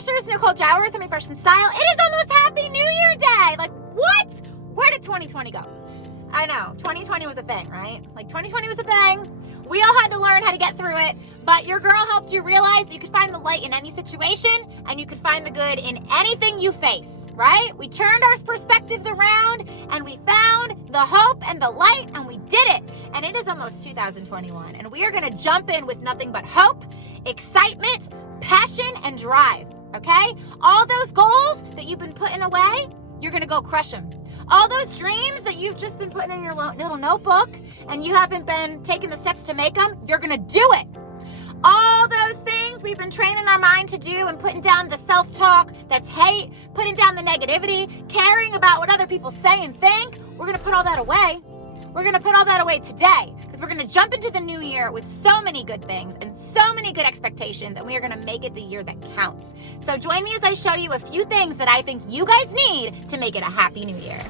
Refreshers, Nicole Lauren, I'm Refresh in Style. It is almost Happy New Year Day. Like, what? Where did 2020 go? I know, 2020 was a thing, right? Like, 2020 was a thing. We all had to learn how to get through it, but your girl helped you realize that you could find the light in any situation and you could find the good in anything you face, right? We turned our perspectives around and we found the hope and the light and we did it. And it is almost 2021 and we are gonna jump in with nothing but hope, excitement, passion, and drive, okay? All those goals that you've been putting away, you're gonna go crush them. All those dreams that you've just been putting in your little notebook and you haven't been taking the steps to make them, you're gonna do it. All those things we've been training our mind to do and putting down the self-talk that's hate, putting down the negativity, caring about what other people say and think, we're gonna put all that away. We're gonna put all that away today because we're gonna jump into the new year with so many good things and so many good expectations, and we are gonna make it the year that counts. So join me as I show you a few things that I think you guys need to make it a happy new year.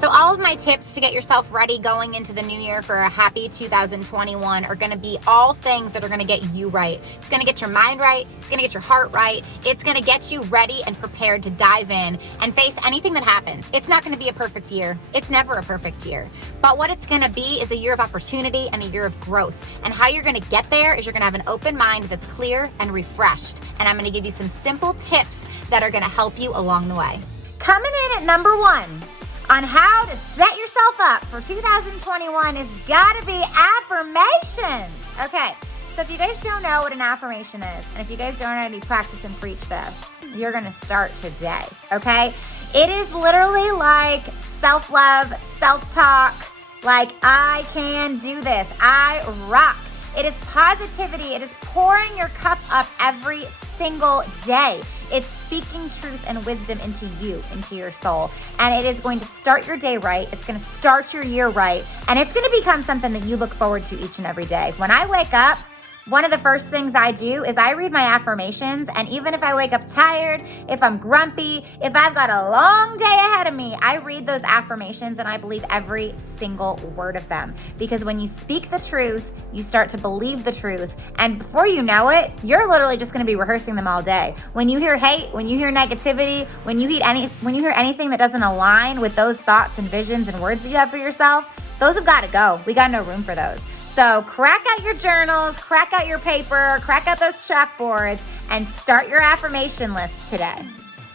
So all of my tips to get yourself ready going into the new year for a happy 2021 are gonna be all things that are gonna get you right. It's gonna get your mind right, it's gonna get your heart right, it's gonna get you ready and prepared to dive in and face anything that happens. It's not gonna be a perfect year. It's never a perfect year. But what it's gonna be is a year of opportunity and a year of growth. And how you're gonna get there is you're gonna have an open mind that's clear and refreshed. And I'm gonna give you some simple tips that are gonna help you along the way. Coming in at number 1, on how to set yourself up for 2021 is gotta be affirmations. Okay, so if you guys don't know what an affirmation is, and if you guys don't already practice and preach this, you're gonna start today, okay? It is literally like self-love, self-talk, like I can do this, I rock. It is positivity, it is pouring your cup up every single day. It's speaking truth and wisdom into you, into your soul. And it is going to start your day right. It's going to start your year right. And it's going to become something that you look forward to each and every day. When I wake up, one of the first things I do is I read my affirmations, and even if I wake up tired, if I'm grumpy, if I've got a long day ahead of me, I read those affirmations and I believe every single word of them. Because when you speak the truth, you start to believe the truth, and before you know it, you're literally just gonna be rehearsing them all day. When you hear hate, when you hear negativity, when you hear anything that doesn't align with those thoughts and visions and words that you have for yourself, those have got to go. We got no room for those. So crack out your journals, crack out your paper, crack out those chalkboards, and start your affirmation list today.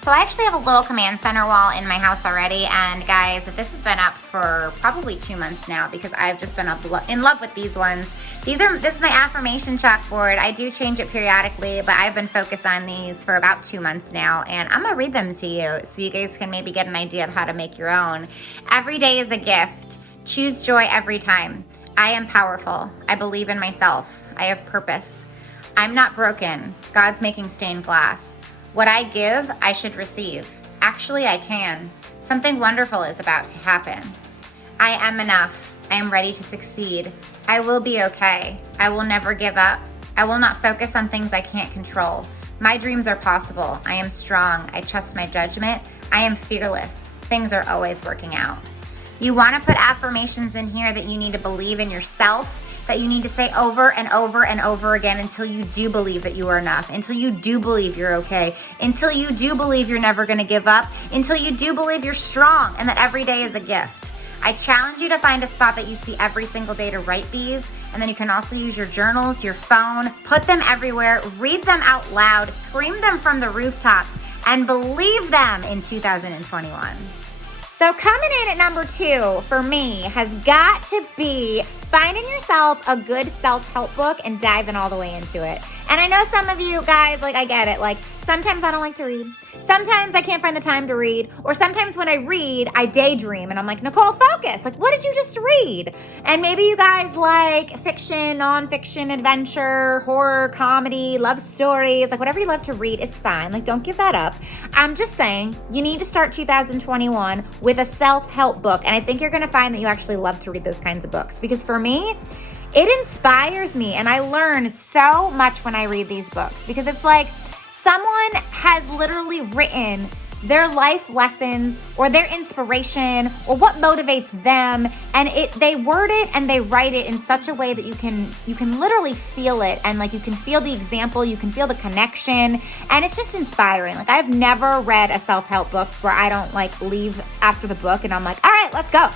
So I actually have a little command center wall in my house already, and guys, this has been up for probably 2 months now because I've just been in love with these ones. This is my affirmation chalkboard. I do change it periodically, but I've been focused on these for about 2 months now, and I'm gonna read them to you so you guys can maybe get an idea of how to make your own. Every day is a gift. Choose joy every time. I am powerful. I believe in myself. I have purpose. I'm not broken. God's making stained glass. What I give, I should receive. Actually, I can. Something wonderful is about to happen. I am enough. I am ready to succeed. I will be okay. I will never give up. I will not focus on things I can't control. My dreams are possible. I am strong. I trust my judgment. I am fearless. Things are always working out. You want to put affirmations in here that you need to believe in yourself, that you need to say over and over and over again until you do believe that you are enough, until you do believe you're okay, until you do believe you're never going to give up, until you do believe you're strong and that every day is a gift. I challenge you to find a spot that you see every single day to write these, and then you can also use your journals, your phone, put them everywhere, read them out loud, scream them from the rooftops, and believe them in 2021. So coming in at number 2 for me has got to be finding yourself a good self-help book and diving all the way into it. And I know some of you guys, like I get it, like sometimes I don't like to read. Sometimes I can't find the time to read. Or sometimes when I read, I daydream and I'm like, Nicole, focus. Like, what did you just read? And maybe you guys like fiction, nonfiction, adventure, horror, comedy, love stories. Like, whatever you love to read is fine. Like, don't give that up. I'm just saying, you need to start 2021 with a self-help book. And I think you're going to find that you actually love to read those kinds of books. Because for me, it inspires me. And I learn so much when I read these books. Because it's like, someone has literally written their life lessons or their inspiration or what motivates them, and they word it and they write it in such a way that you can literally feel it, and like you can feel the example, you can feel the connection, and it's just inspiring. Like, I've never read a self-help book where I don't like leave after the book and I'm like, all right, let's go.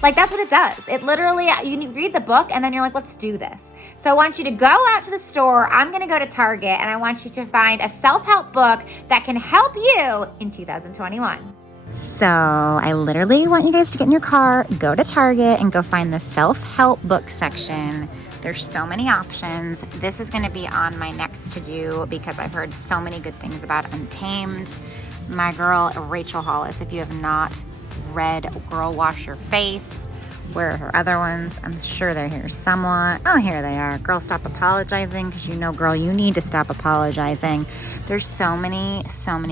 Like, that's what it does. It literally, you read the book and then you're like, let's do this. So I want you to go out to the store. I'm going to go to Target and I want you to find a self-help book that can help you in 2021. So I literally want you guys to get in your car, go to Target and go find the self-help book section. There's so many options. This is going to be on my next to-do because I've heard so many good things about Untamed. My girl, Rachel Hollis, if you have not read Girl Wash Your Face, where are her other ones? I'm sure they're here somewhat. Oh, here they are. Girl, Stop Apologizing, because you know, girl, you need to stop apologizing. There's so many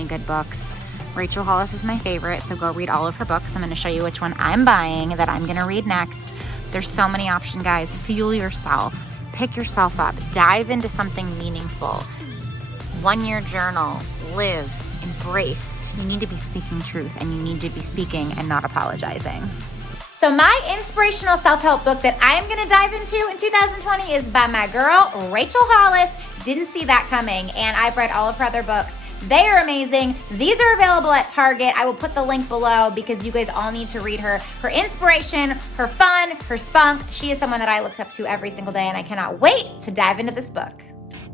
good books. Rachel Hollis is my favorite, so go read all of her books. I'm going to show you which one I'm buying that I'm going to read next. There's so many options, guys. Fuel yourself. Pick yourself up. Dive into something meaningful. 1-year journal. Live. Embraced. You need to be speaking truth, and you need to be speaking and not apologizing. So my inspirational self-help book that I'm going to dive into in 2020 is by my girl, Rachel Hollis. Didn't see that coming, and I've read all of her other books. They are amazing. These are available at Target. I will put the link below because you guys all need to read her. Her inspiration, her fun, her spunk. She is someone that I looked up to every single day, and I cannot wait to dive into this book.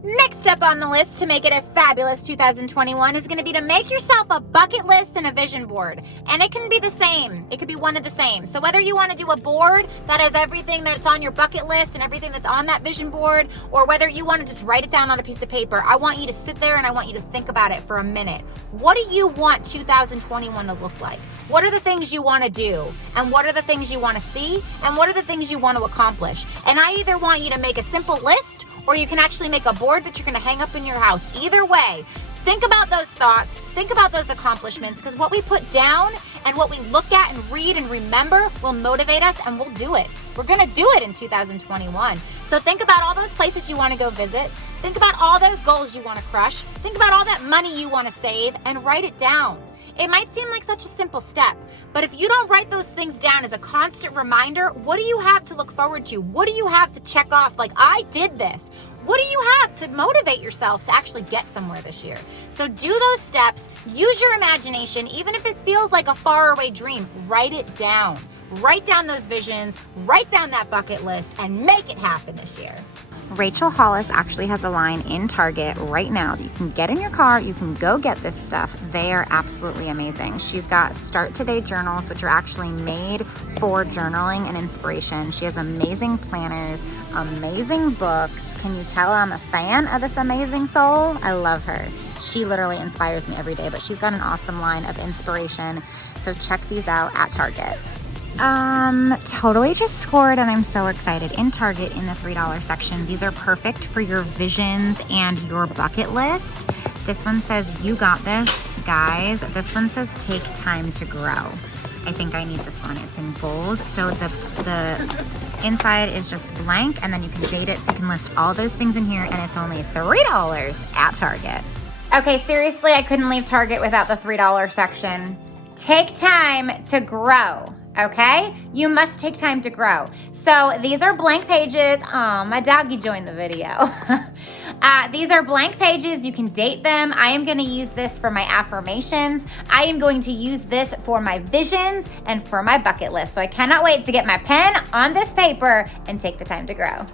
Next up on the list to make it a fabulous 2021 is going to be to make yourself a bucket list and a vision board. And it can be the same. It could be one of the same. So whether you want to do a board that has everything that's on your bucket list and everything that's on that vision board, or whether you want to just write it down on a piece of paper, I want you to sit there and I want you to think about it for a minute. What do you want 2021 to look like? What are the things you want to do? And what are the things you want to see? And what are the things you want to accomplish? And I either want you to make a simple list, or you can actually make a board that you're going to hang up in your house. Either way, think about those thoughts, think about those accomplishments, because what we put down and what we look at and read and remember will motivate us, and we'll do it. We're going to do it in 2021. So think about all those places you want to go visit. Think about all those goals you want to crush. Think about all that money you want to save and write it down. It might seem like such a simple step, but if you don't write those things down as a constant reminder, what do you have to look forward to? What do you have to check off? Like, I did this. What do you have to motivate yourself to actually get somewhere this year? So do those steps, use your imagination, even if it feels like a faraway dream, write it down. Write down those visions, write down that bucket list, and make it happen this year. Rachel Hollis actually has a line in Target right now that you can get in your car. You can go get this stuff. They are absolutely amazing. She's got Start Today journals, which are actually made for journaling and inspiration. She has amazing planners, amazing books. Can you tell I'm a fan of this amazing soul? I love her. She literally inspires me every day, but she's got an awesome line of inspiration. So check these out at Target. Totally just scored, and I'm so excited. In Target, in the $3 section, these are perfect for your visions and your bucket list. This one says, you got this, guys. This one says, take time to grow. I think I need this one. It's in bold. So the inside is just blank, and then you can date it, so you can list all those things in here, and it's only $3 at Target. Okay, seriously, I couldn't leave Target without the $3 section. Take time to grow. Okay? You must take time to grow. So these are blank pages. Oh, my doggy joined the video. These are blank pages. You can date them. I am going to use this for my affirmations. I am going to use this for my visions and for my bucket list. So I cannot wait to get my pen on this paper and take the time to grow.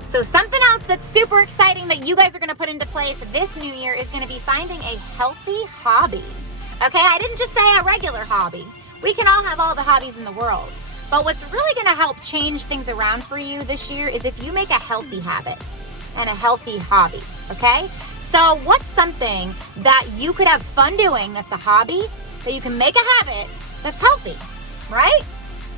So something else that's super exciting that you guys are going to put into place this new year is going to be finding a healthy hobby. Okay? I didn't just say a regular hobby. We can all have all the hobbies in the world, but what's really going to help change things around for you this year is if you make a healthy habit and a healthy hobby, okay? So what's something that you could have fun doing that's a hobby, that you can make a habit that's healthy, right?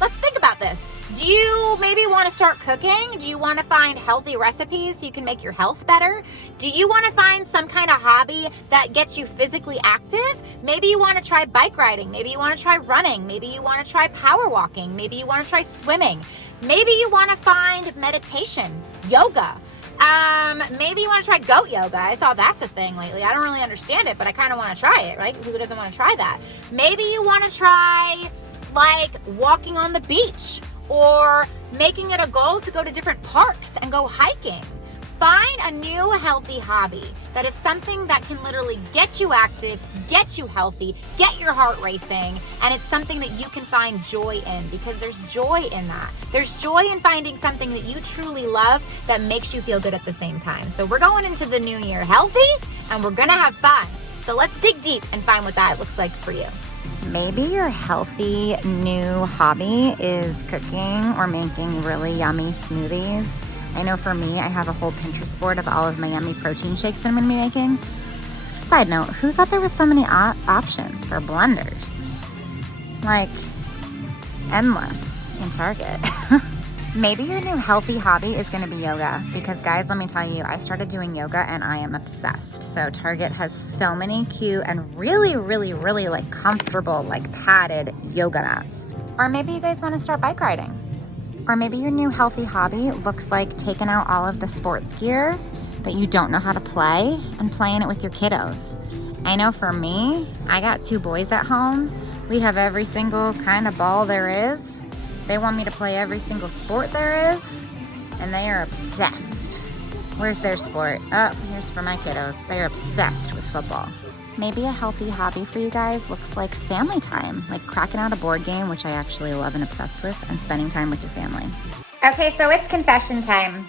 Let's think about this. Do you maybe want to start cooking? Do you want to find healthy recipes so you can make your health better? Do you want to find some kind of hobby that gets you physically active? Maybe you want to try bike riding. Maybe you want to try running. Maybe you want to try power walking. Maybe you want to try swimming. Maybe you want to find meditation, yoga. Maybe you want to try goat yoga. I saw that's a thing lately. I don't really understand it, but I kind of want to try it, right? Who doesn't want to try that? Maybe you want to try like walking on the beach, or making it a goal to go to different parks and go hiking. Find a new healthy hobby that is something that can literally get you active, get you healthy, get your heart racing, and it's something that you can find joy in, because there's joy in that. There's joy in finding something that you truly love that makes you feel good at the same time. So we're going into the new year healthy, and we're gonna have fun. So let's dig deep and find what that looks like for you. Maybe your healthy new hobby is cooking or making really yummy smoothies. I know for me, I have a whole Pinterest board of all of my yummy protein shakes that I'm gonna be making. Side note, who thought there was so many options for blenders? Like, endless in Target. Maybe your new healthy hobby is gonna be yoga, because guys, let me tell you, I started doing yoga and I am obsessed. So Target has so many cute and really like comfortable, like padded yoga mats. Or maybe you guys wanna start bike riding. Or maybe your new healthy hobby looks like taking out all of the sports gear that you don't know how to play and playing it with your kiddos. I know for me, I got 2 boys at home. We have every single kind of ball there is. They want me to play every single sport there is, and they are obsessed. Where's their sport? Oh, here's for my kiddos. They are obsessed with football. Maybe a healthy hobby for you guys looks like family time, like cracking out a board game, which I actually love and obsessed with, and spending time with your family. Okay, so it's confession time.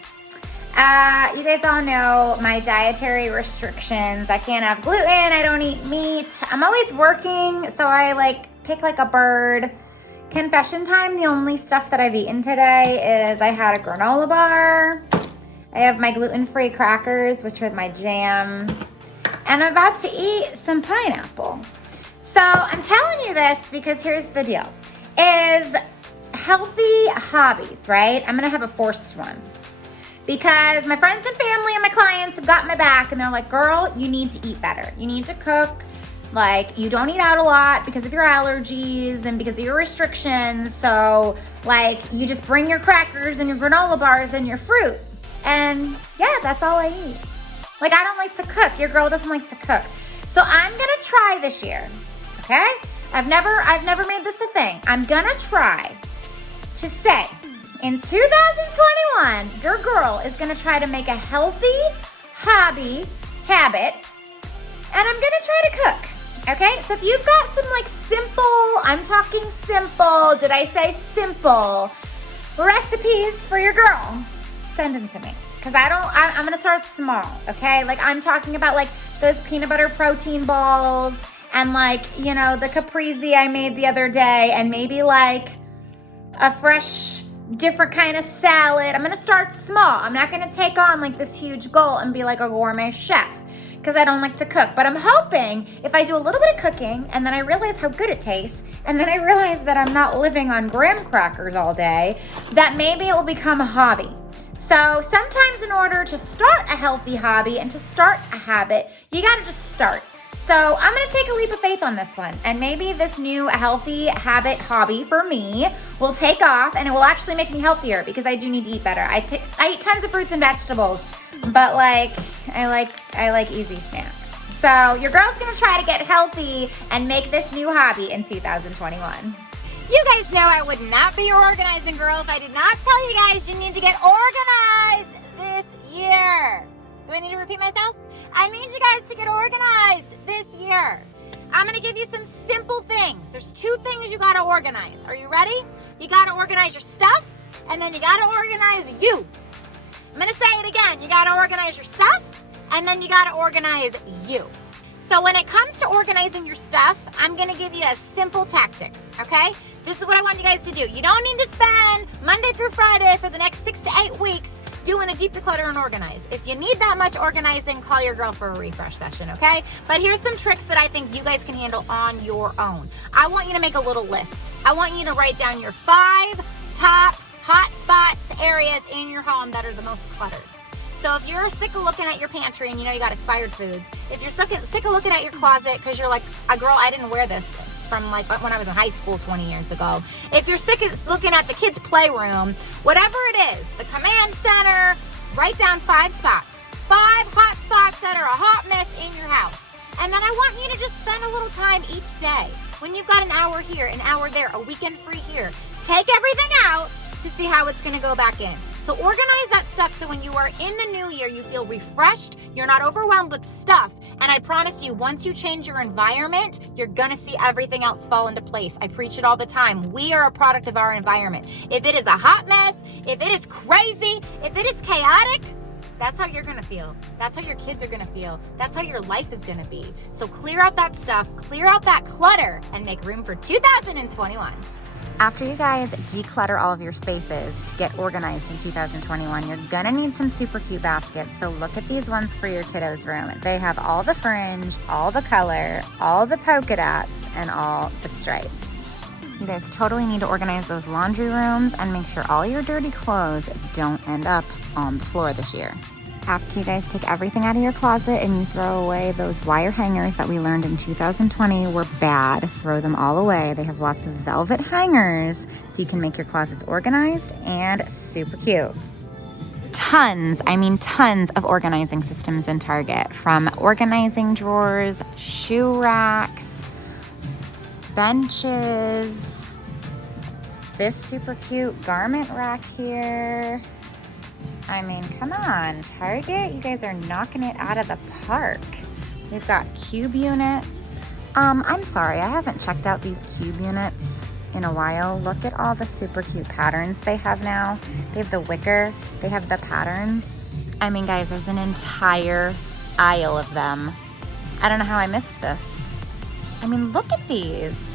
You guys all know my dietary restrictions. I can't have gluten, I don't eat meat. I'm always working, so I like pick like a bird. Confession time, the only stuff that I've eaten today is I had a granola bar. I have my gluten-free crackers, which are my jam. And I'm about to eat some pineapple. So I'm telling you this because here's the deal. Is healthy hobbies, right? I'm gonna have a forced one. Because my friends and family and my clients have got my back and they're like, girl, you need to eat better. You need to cook. Like, you don't eat out a lot because of your allergies and because of your restrictions. So, like, you just bring your crackers and your granola bars and your fruit. And yeah, that's all I eat. Like, I don't like to cook. Your girl doesn't like to cook. So I'm gonna try this year, okay? I've never made this a thing. I'm gonna try to say, in 2021, your girl is gonna try to make a healthy habit, and I'm gonna try to cook. Okay, so if you've got some like simple, I'm talking simple, did I say simple, recipes for your girl, send them to me. Because I'm gonna start small, okay? Like I'm talking about like those peanut butter protein balls and like, you know, the caprese I made the other day and maybe like a fresh, different kind of salad. I'm gonna start small. I'm not gonna take on like this huge goal and be like a gourmet chef, because I don't like to cook. But I'm hoping if I do a little bit of cooking and then I realize how good it tastes, and then I realize that I'm not living on graham crackers all day, that maybe it will become a hobby. So sometimes in order to start a healthy hobby and to start a habit, you gotta just start. So I'm gonna take a leap of faith on this one, and maybe this new healthy habit hobby for me will take off and it will actually make me healthier, because I do need to eat better. I eat tons of fruits and vegetables, but like I like easy snacks. So your girl's gonna try to get healthy and make this new hobby in 2021. You guys know I would not be your organizing girl if I did not tell you guys you need to get organized this year. Do I need to repeat myself? I need you guys to get organized this year. I'm gonna give you some simple things. There's 2 things you gotta organize. Are you ready? You gotta organize your stuff, and then you gotta organize you. I'm gonna say it again. You gotta organize your stuff, and then you gotta organize you. So when it comes to organizing your stuff, I'm gonna give you a simple tactic, okay? This is what I want you guys to do. You don't need to spend Monday through Friday for the next 6 to 8 weeks doing a deep declutter and organize. If you need that much organizing, call your girl for a refresh session, okay? But here's some tricks that I think you guys can handle on your own. I want you to make a little list. I want you to write down your 5 top hot spots, areas in your home that are the most cluttered. So if you're sick of looking at your pantry and you know you got expired foods, if you're sick of looking at your closet because you're like, girl, I didn't wear this from like when I was in high school 20 years ago. If you're sick of looking at the kids' playroom, whatever it is, the command center, write down 5 spots. 5 hot spots that are a hot mess in your house. And then I want you to just spend a little time each day. When you've got an hour here, an hour there, a weekend free here, take everything out to see how it's gonna go back in. So organize that stuff so when you are in the new year, you feel refreshed, you're not overwhelmed with stuff. And I promise you, once you change your environment, you're gonna see everything else fall into place. I preach it all the time. We are a product of our environment. If it is a hot mess, if it is crazy, if it is chaotic, that's how you're gonna feel. That's how your kids are gonna feel. That's how your life is gonna be. So clear out that stuff, clear out that clutter, and make room for 2021. After you guys declutter all of your spaces to get organized in 2021, you're gonna need some super cute baskets. So look at these ones for your kiddos' room. They have all the fringe, all the color, all the polka dots, and all the stripes. You guys totally need to organize those laundry rooms and make sure all your dirty clothes don't end up on the floor this year. After you guys take everything out of your closet and you throw away those wire hangers that we learned in 2020 were bad, throw them all away. They have lots of velvet hangers so you can make your closets organized and super cute. Tons of organizing systems in Target, from organizing drawers, shoe racks, benches, this super cute garment rack here. I mean, come on, Target, you guys are knocking it out of the park. We've got cube units. I'm sorry, I haven't checked out these cube units in a while. Look at all the super cute patterns they have now. They have the wicker, they have the patterns. I mean, guys, there's an entire aisle of them. I don't know how I missed this. I mean, look at these.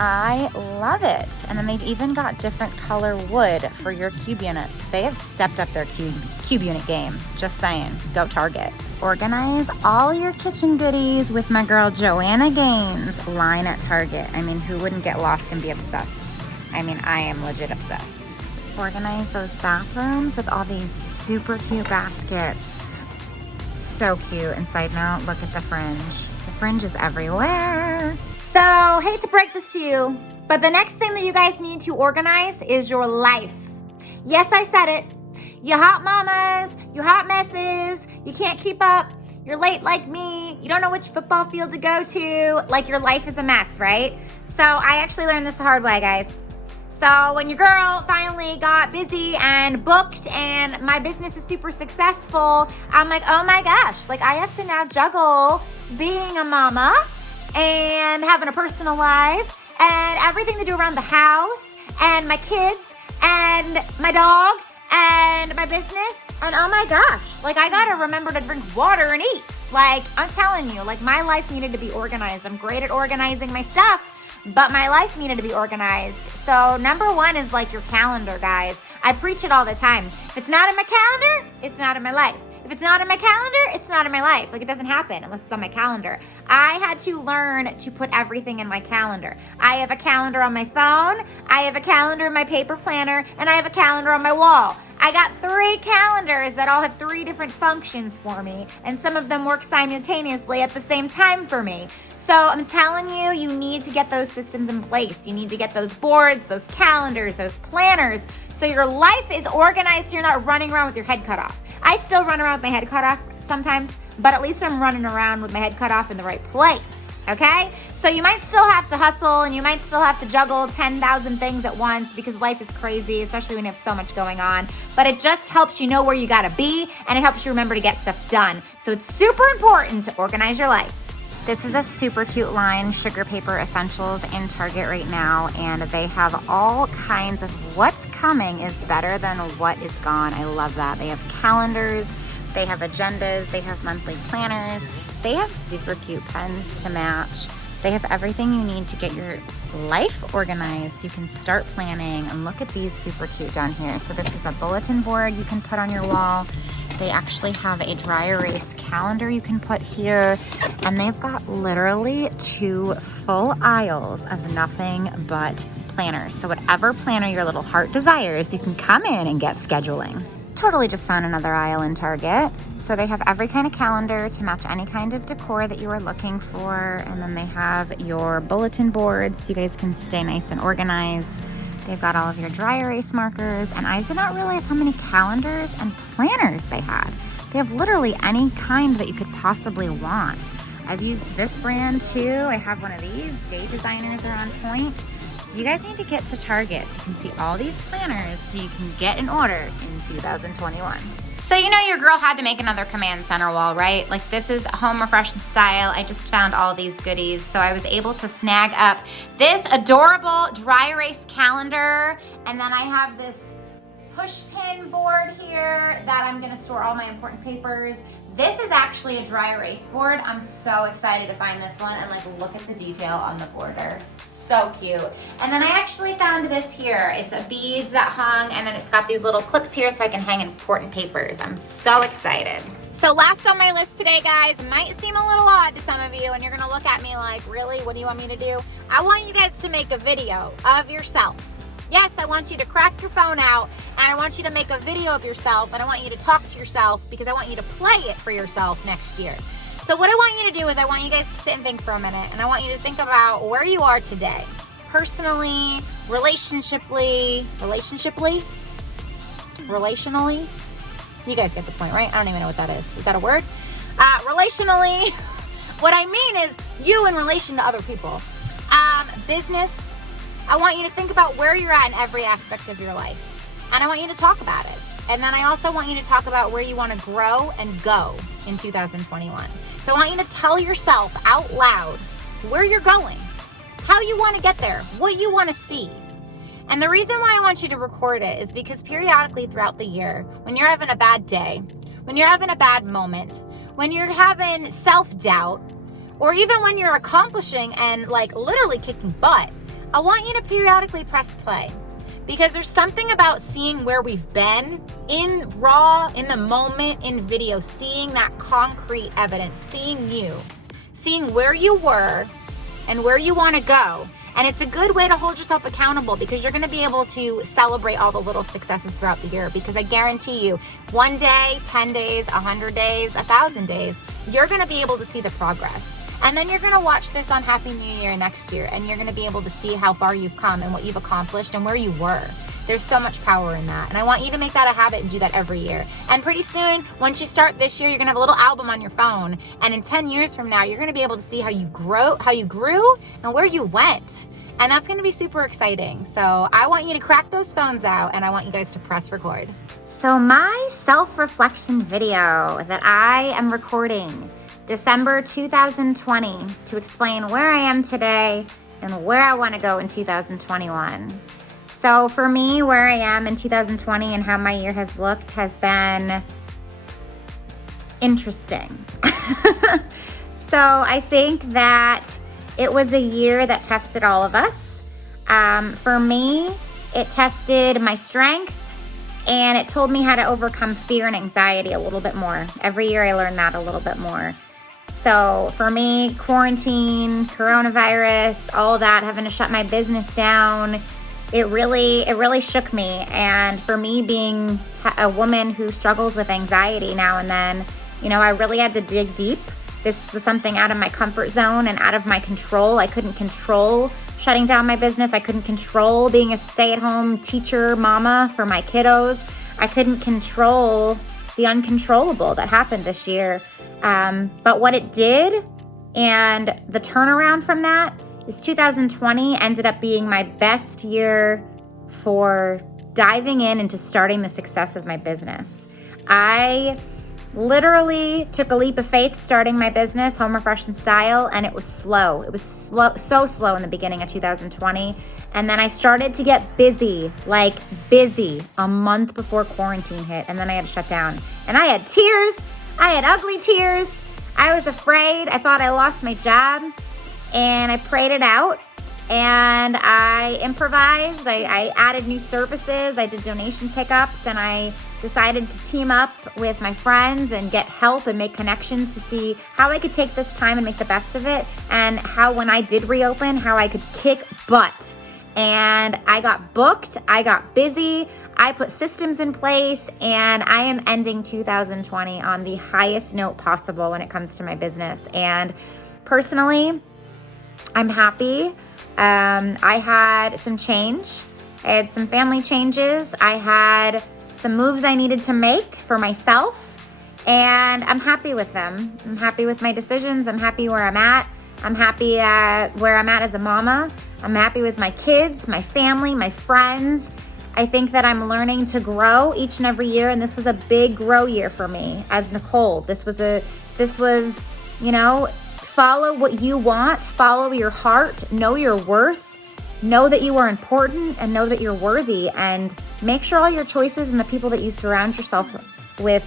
I love it. And then they've even got different color wood for your cube units. They have stepped up their cube unit game. Just saying, go Target. Organize all your kitchen goodies with my girl Joanna Gaines line at Target. I mean, who wouldn't get lost and be obsessed? I mean, I am legit obsessed. Organize those bathrooms with all these super cute baskets. So cute. And side note, look at the fringe. The fringe is everywhere. So, hate to break this to you, but the next thing that you guys need to organize is your life. Yes, I said it. You hot mamas, you hot messes, you can't keep up, you're late like me, you don't know which football field to go to, like your life is a mess, right? So I actually learned this the hard way, guys. So when your girl finally got busy and booked and my business is super successful, I'm like, oh my gosh, like I have to now juggle being a mama and having a personal life and everything to do around the house and my kids and my dog and my business. And oh my gosh, like I gotta remember to drink water and eat. Like I'm telling you, like my life needed to be organized. I'm great at organizing my stuff, but my life needed to be organized. So number one is like your calendar, guys. I preach it all the time. If it's not in my calendar, it's not in my life. If it's not in my calendar, it's not in my life. Like it doesn't happen unless it's on my calendar. I had to learn to put everything in my calendar. I have a calendar on my phone, I have a calendar in my paper planner, and I have a calendar on my wall. I got 3 calendars that all have 3 different functions for me, and some of them work simultaneously at the same time for me. So I'm telling you, you need to get those systems in place. You need to get those boards, those calendars, those planners, so your life is organized so you're not running around with your head cut off. I still run around with my head cut off sometimes, but at least I'm running around with my head cut off in the right place, okay? So you might still have to hustle and you might still have to juggle 10,000 things at once because life is crazy, especially when you have so much going on. But it just helps you know where you gotta be and it helps you remember to get stuff done. So it's super important to organize your life. This is a super cute line, Sugar Paper Essentials, in Target right now, and they have all kinds of what's coming is better than what is gone. I love that. They have calendars, they have agendas, they have monthly planners, they have super cute pens to match. They have everything you need to get your life organized. You can start planning, and look at these, super cute down here. So this is a bulletin board you can put on your wall. They actually have a dry erase calendar you can put here, and they've got literally 2 full aisles of nothing but planners. So whatever planner your little heart desires, you can come in and get scheduling. Totally just found another aisle in Target. So they have every kind of calendar to match any kind of decor that you are looking for, and then they have your bulletin boards so you guys can stay nice and organized. They've got all of your dry erase markers, and I did not realize how many calendars and planners they had. They have literally any kind that you could possibly want. I've used this brand too. I have one of these. Day designers are on point. So you guys need to get to Target so you can see all these planners so you can get an order in 2021. So you know your girl had to make another command center wall, right? Like this is home refreshing style. I just found all these goodies. So I was able to snag up this adorable dry erase calendar. And then I have this push pin board here that I'm gonna store all my important papers. This is actually a dry erase board. I'm so excited to find this one, and like look at the detail on the border. So cute. And then I actually found this here. It's a beads that hung, and then it's got these little clips here so I can hang important papers. I'm so excited. So last on my list today, guys, might seem a little odd to some of you, and you're gonna look at me like, really, what do you want me to do? I want you guys to make a video of yourself. Yes, I want you to crack your phone out, and I want you to make a video of yourself, and I want you to talk to yourself because I want you to play it for yourself next year. So what I want you to do is I want you guys to sit and think for a minute, and I want you to think about where you are today. Personally, relationally. You guys get the point, right? I don't even know what that is. Is that a word? Relationally. What I mean is you in relation to other people. Business. I want you to think about where you're at in every aspect of your life. And I want you to talk about it. And then I also want you to talk about where you want to grow and go in 2021. So I want you to tell yourself out loud where you're going, how you want to get there, what you want to see. And the reason why I want you to record it is because periodically throughout the year, when you're having a bad day, when you're having a bad moment, when you're having self-doubt, or even when you're accomplishing and like literally kicking butt, I want you to periodically press play, because there's something about seeing where we've been in raw, in the moment, in video, seeing that concrete evidence, seeing you, seeing where you were and where you want to go. And it's a good way to hold yourself accountable, because you're going to be able to celebrate all the little successes throughout the year, because I guarantee you, one day, 10 days, 100 days, 1,000 days, you're going to be able to see the progress. And then you're gonna watch this on Happy New Year next year, and you're gonna be able to see how far you've come and what you've accomplished and where you were. There's so much power in that. And I want you to make that a habit and do that every year. And pretty soon, once you start this year, you're gonna have a little album on your phone. And in 10 years from now, you're gonna be able to see how you grew and where you went. And that's gonna be super exciting. So I want you to crack those phones out, and I want you guys to press record. So my self-reflection video that I am recording December 2020 to explain where I am today and where I want to go in 2021. So for me, where I am in 2020 and how my year has looked has been interesting. So I think that it was a year that tested all of us. For me, it tested my strength, and it told me how to overcome fear and anxiety a little bit more. Every year I learned that a little bit more. So for me, quarantine, coronavirus, all that, having to shut my business down, it really shook me. And for me, being a woman who struggles with anxiety now and then, you know, I really had to dig deep. This was something out of my comfort zone and out of my control. I couldn't control shutting down my business. I couldn't control being a stay-at-home teacher, mama for my kiddos. I couldn't control the uncontrollable that happened this year. But what it did, and the turnaround from that, is 2020 ended up being my best year for diving into starting the success of my business. I literally took a leap of faith starting my business, Home Refreshing Style, and it was slow. It was so slow in the beginning of 2020. And then I started to get busy a month before quarantine hit, and then I had to shut down. And I had tears. I had ugly tears. I was afraid. I thought I lost my job. and I prayed it out. And I improvised, I added new services, I did donation pickups, and I decided to team up with my friends and get help and make connections to see how I could take this time and make the best of it, and how when I did reopen, how I could kick butt. And I got booked, I got busy, I put systems in place, and I am ending 2020 on the highest note possible when it comes to my business. And personally, I'm happy. I had some change. I had some family changes. I had some moves I needed to make for myself, and I'm happy with them. I'm happy with my decisions. I'm happy where I'm at. I'm happy where I'm at as a mama. I'm happy with my kids, my family, my friends. I think that I'm learning to grow each and every year, and this was a big grow year for me as Nicole. This was, you know, follow what you want, follow your heart, know your worth, know that you are important, and know that you're worthy, and make sure all your choices and the people that you surround yourself with,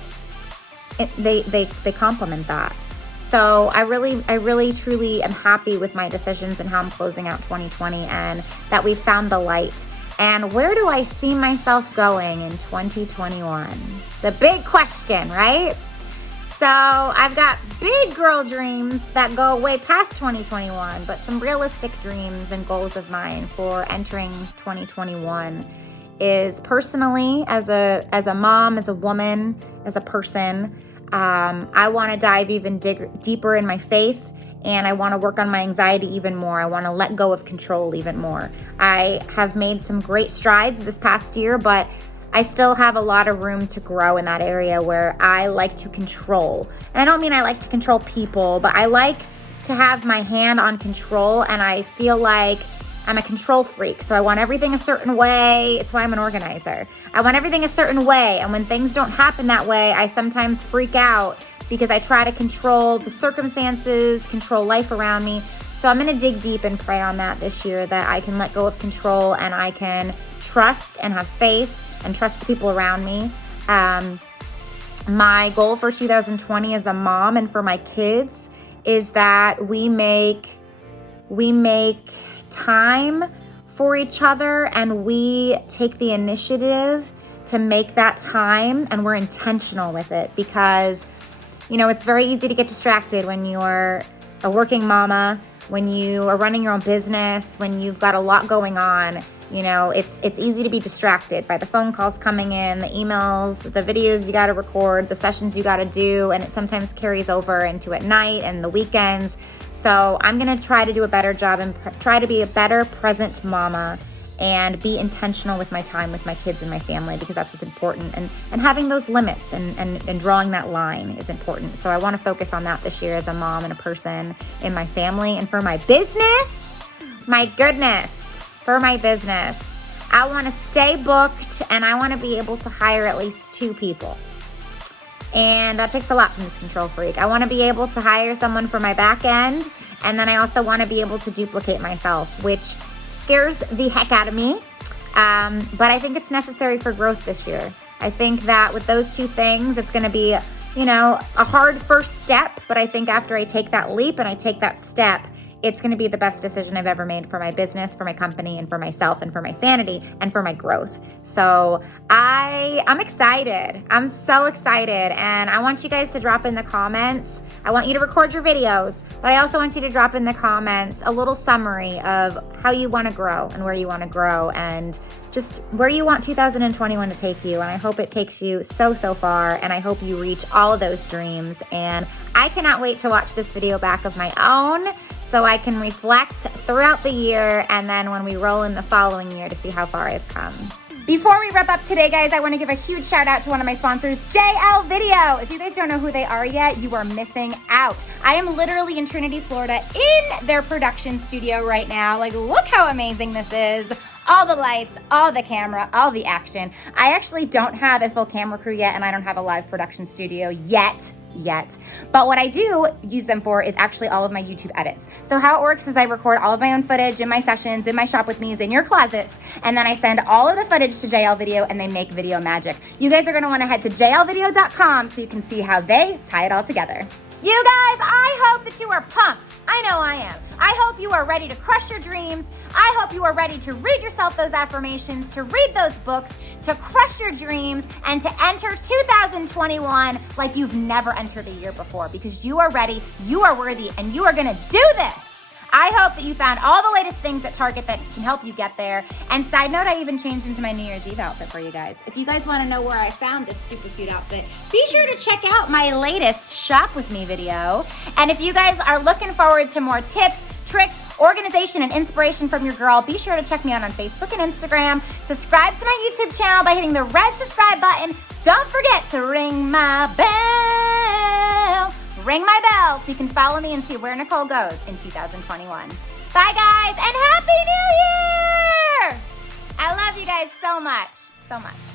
they complement that. So I really, truly am happy with my decisions and how I'm closing out 2020, and that we found the light. And where do I see myself going in 2021? The big question, right? So I've got big girl dreams that go way past 2021, but some realistic dreams and goals of mine for entering 2021 is personally, as a mom, as a woman, as a person, I want to dive even deeper in my faith, and I want to work on my anxiety even more. I want to let go of control even more. I have made some great strides this past year, but I still have a lot of room to grow in that area where I like to control. And I don't mean I like to control people, but I like to have my hand on control, and I feel like I'm a control freak. So I want everything a certain way. It's why I'm an organizer. I want everything a certain way. And when things don't happen that way, I sometimes freak out because I try to control the circumstances, control life around me. So I'm gonna dig deep and pray on that this year, that I can let go of control and I can trust and have faith and trust the people around me. My goal for 2020 as a mom and for my kids is that we make time for each other, and we take the initiative to make that time, and we're intentional with it, because, you know, it's very easy to get distracted when you're a working mama, when you are running your own business, when you've got a lot going on. You know, it's easy to be distracted by the phone calls coming in, the emails, the videos you got to record, the sessions you got to do, and it sometimes carries over into at night and the weekends. So I'm going to try to do a better job and try to be a better present mama and be intentional with my time with my kids and my family, because that's what's important. And having those limits and drawing that line is important. So I want to focus on that this year as a mom and a person in my family. And for my business, my goodness, for my business, I want to stay booked, and I want to be able to hire at least 2 people. And that takes a lot from this control freak. I want to be able to hire someone for my back end, and then I also want to be able to duplicate myself, which scares the heck out of me. But I think it's necessary for growth this year. I think that with those 2 things, it's going to be, you know, a hard first step, but I think after I take that leap and I take that step, it's going to be the best decision I've ever made for my business, for my company, and for myself, and for my sanity, and for my growth. So I'm excited. I'm so excited. And I want you guys to drop in the comments. I want you to record your videos, but I also want you to drop in the comments a little summary of how you want to grow and where you want to grow, and just where you want 2021 to take you. And I hope it takes you so far, and I hope you reach all of those dreams. And I cannot wait to watch this video back of my own, so I can reflect throughout the year, and then when we roll in the following year to see how far I've come. Before we wrap up today, guys, I want to give a huge shout out to one of my sponsors, JL Video. If you guys don't know who they are yet, you are missing out. I am literally in Trinity, Florida in their production studio right now. Like, look how amazing this is. All the lights, all the camera, all the action. I actually don't have a full camera crew yet, and I don't have a live production studio yet. But what I do use them for is actually all of my YouTube edits. So how it works is I record all of my own footage in my sessions, in my shop with me's, in your closets, and then I send all of the footage to JL Video, and they make video magic. You guys are going to want to head to jlvideo.com so you can see how they tie it all together. You guys, I hope that you are pumped. I know I am. I hope you are ready to crush your dreams. I hope you are ready to read yourself those affirmations, to read those books, to crush your dreams, and to enter 2021 like you've never entered a year before, because you are ready, you are worthy, and you are gonna do this. I hope that you found all the latest things at Target that can help you get there. And side note, I even changed into my New Year's Eve outfit for you guys. If you guys want to know where I found this super cute outfit, be sure to check out my latest Shop With Me video. And if you guys are looking forward to more tips, tricks, organization, and inspiration from your girl, be sure to check me out on Facebook and Instagram. Subscribe to my YouTube channel by hitting the red subscribe button. Don't forget to ring my bell. Ring my bell so you can follow me and see where Nicole goes in 2021. Bye, guys, and Happy New Year! I love you guys so much, so much.